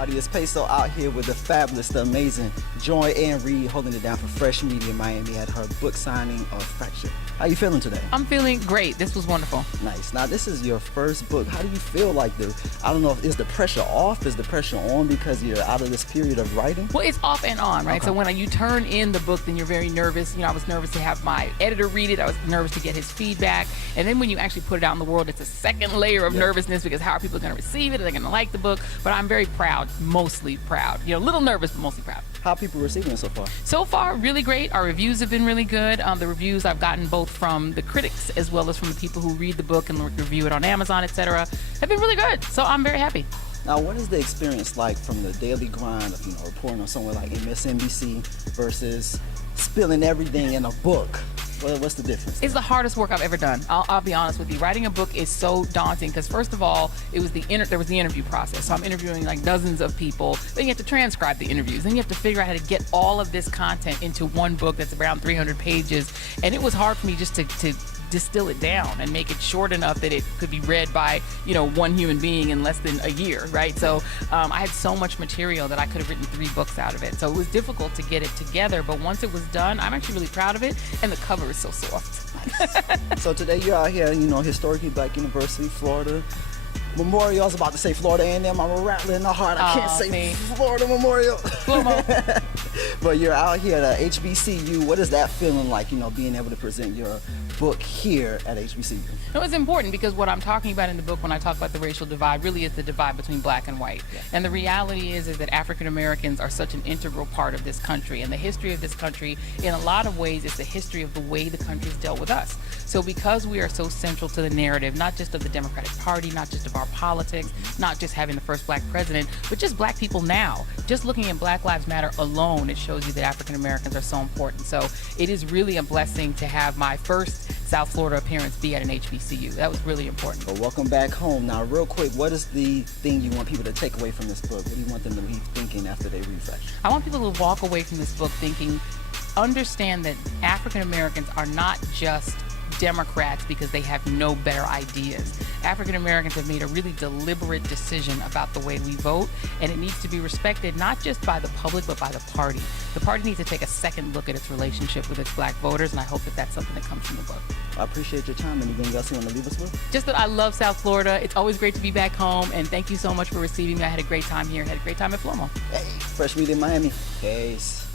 everybody. It's Peso out here with the fabulous, the amazing Joy-Ann Reid, holding it down for Phresh Media Miami at her book signing of Phresh. How you feeling today? I'm feeling great. This was wonderful. Nice. Now, this is your first book. How do you feel like I don't know, is the pressure off? Is the pressure on because you're out of this period of writing? Well, it's off and on, right? Okay. So when you turn in the book, then you're very nervous. You know, I was nervous to have my editor read it. I was nervous to get his feedback. And then when you actually put it out in the world, it's a second layer of nervousness because how are people going to receive it? Are they going to like the book? But I'm very proud, mostly proud. You know, a little nervous, but mostly proud. How are people receiving it so far? So far, really great. Our reviews have been really good. The reviews I've gotten both from the critics as well as from the people who read the book and review it on Amazon, etc., have been really good. So I'm very happy. Now, what is the experience like from the daily grind of, reporting on somewhere like MSNBC versus spilling everything in a book? What's the difference? It's the hardest work I've ever done. I'll be honest with you. Writing a book is so daunting because, first of all, there was the interview process. So I'm interviewing like dozens of people. Then you have to transcribe the interviews. Then you have to figure out how to get all of this content into one book that's around 300 pages. And it was hard for me just to distill it down and make it short enough that it could be read by, one human being in less than a year, right? So I had so much material that I could have written 3 books out of it. So it was difficult to get it together, but once it was done, I'm actually really proud of it, and the cover is so soft. Nice. So today you're out here, historically Black University, Florida. Memorial, I was about to say Florida A&M. I'm rattling in the heart. I can't say Florida Memorial. But you're out here at HBCU. What is that feeling like, being able to present your book here at HBCU? It was important because what I'm talking about in the book when I talk about the racial divide really is the divide between black and white. Yeah. And the reality is that African Americans are such an integral part of this country. And the history of this country, in a lot of ways, is the history of the way the country's dealt with us. So because we are so central to the narrative, not just of the Democratic Party, not just of our politics, not just having the first black president, but just black people now. Just looking at Black Lives Matter alone, it shows you that African Americans are so important. So it is really a blessing to have my first South Florida appearance be at an HBCU. That was really important. Well, welcome back home. Now, real quick, what is the thing you want people to take away from this book? What do you want them to leave thinking after they read Phresh? I want people to walk away from this book thinking, understand that African Americans are not just Democrats because they have no better ideas. African Americans have made a really deliberate decision about the way we vote, and it needs to be respected not just by the public but by the party. The party needs to take a second look at its relationship with its black voters, and I hope that that's something that comes from the book. I appreciate your time. Anything else you want to leave us with? Just that I love South Florida. It's always great to be back home, and thank you so much for receiving me. I had a great time here. I had a great time at Flomo. Hey, Phresh Media Miami. Peace.